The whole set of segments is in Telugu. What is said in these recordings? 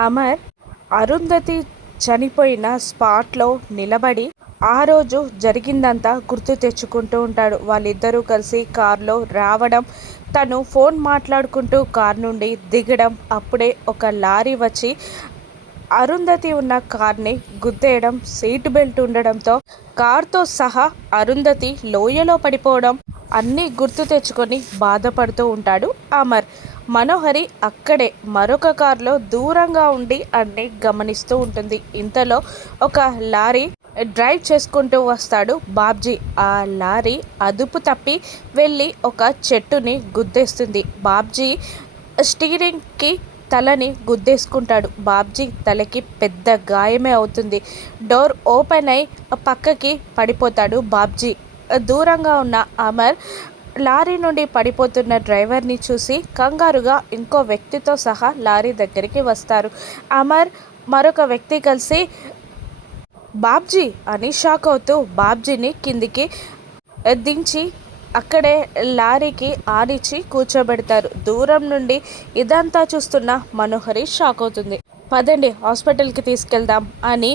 అమర్ అరుంధతి చనిపోయిన స్పాట్లో నిలబడి ఆ రోజు జరిగిందంతా గుర్తు తెచ్చుకుంటూ ఉంటాడు. వాళ్ళిద్దరూ కలిసి కారులో రావడం, తను ఫోన్ మాట్లాడుకుంటూ కారు నుండి దిగడం, అప్పుడే ఒక లారీ వచ్చి అరుంధతి ఉన్న కార్ని గుద్దేయడం, సీట్ బెల్ట్ ఉండడంతో కార్తో సహా అరుంధతి లోయలో పడిపోవడం అన్నీ గుర్తు తెచ్చుకొని బాధపడుతూ ఉంటాడు అమర్. మనోహరి అక్కడే మరొక కారులో దూరంగా ఉండి అన్ని గమనిస్తూ ఉంటుంది. ఇంతలో ఒక లారీ డ్రైవ్ చేసుకుంటూ వస్తాడు బాబ్జీ. ఆ లారీ అదుపు తప్పి వెళ్ళి ఒక చెట్టుని గుద్దేస్తుంది. బాబ్జీ స్టీరింగ్కి తలని గుద్దేసుకుంటాడు. బాబ్జీ తలకి పెద్ద గాయమే అవుతుంది. డోర్ ఓపెన్ అయి పక్కకి పడిపోతాడు బాబ్జీ. దూరంగా ఉన్న అమర్ లారీ నుండి పడిపోతున్న డ్రైవర్ని చూసి కంగారుగా ఇంకో వ్యక్తితో సహా లారీ దగ్గరికి వస్తారు. అమర్ మరొక వ్యక్తి కలిసి బాబ్జీ అని షాక్ అవుతూ బాబ్జీని కిందికి దించి అక్కడే లారీకి ఆనిచ్చి కూర్చోబెడతారు. దూరం నుండి ఇదంతా చూస్తున్న మనోహరి షాక్ అవుతుంది. పదండి హాస్పిటల్కి తీసుకెళ్దాం అని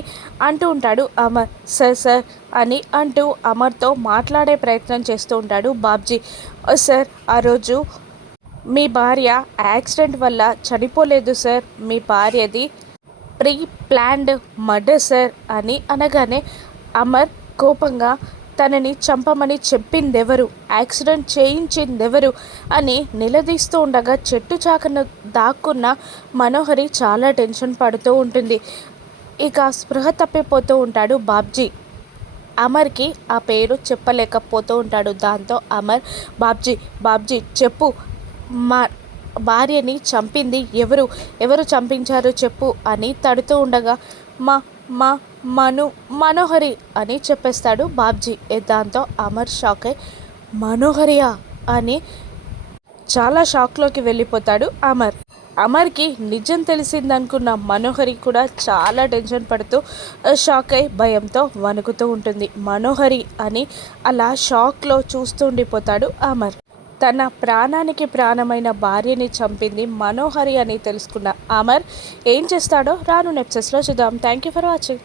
అంటూ ఉంటాడు అమర్. సార్ సార్ అని అంటూ అమర్తో మాట్లాడే ప్రయత్నం చేస్తూ ఉంటాడు బాబ్జీ. సార్, ఆ రోజు మీ భార్య యాక్సిడెంట్ వల్ల చనిపోలేదు సార్, మీ భార్యది ప్రీ ప్లాన్డ్ మర్డర్ సార్ అని అనగానే అమర్ కోపంగా తనని చంపమని చెప్పిందెవరు, యాక్సిడెంట్ చేయించిందెవరు అని నిలదీస్తూ ఉండగా చెట్టు చాకను దాక్కున్న మనోహరి చాలా టెన్షన్ పడుతూ ఉంటుంది. ఇక స్పృహ తప్పిపోతూ ఉంటాడు బాబ్జీ. అమర్కి ఆ పేరు చెప్పలేకపోతూ ఉంటాడు. దాంతో అమర్ బాబ్జీ బాబ్జీ చెప్పు, మా భార్యని చంపింది ఎవరు, ఎవరు చంపించారు చెప్పు అని తడుతూ ఉండగా మా మా మనోహరి అని చెప్పేస్తాడు బాబ్జీ. దాంతో అమర్ షాక్ అయి మనోహరియా అని చాలా షాక్లోకి వెళ్ళిపోతాడు అమర్. అమర్కి నిజం తెలిసిందనుకున్న మనోహరి కూడా చాలా టెన్షన్ పడుతూ షాక్ అయి భయంతో వణుకుతూ ఉంటుంది. మనోహరి అని అలా షాక్లో చూస్తూ ఉండిపోతాడు అమర్. తన ప్రాణానికి ప్రాణమైన భార్యని చంపింది మనోహరి అని తెలుసుకున్న అమర్ ఏం చేస్తాడో రాను ఎపిసోడ్స్లో చూద్దాం. Thank you for watching.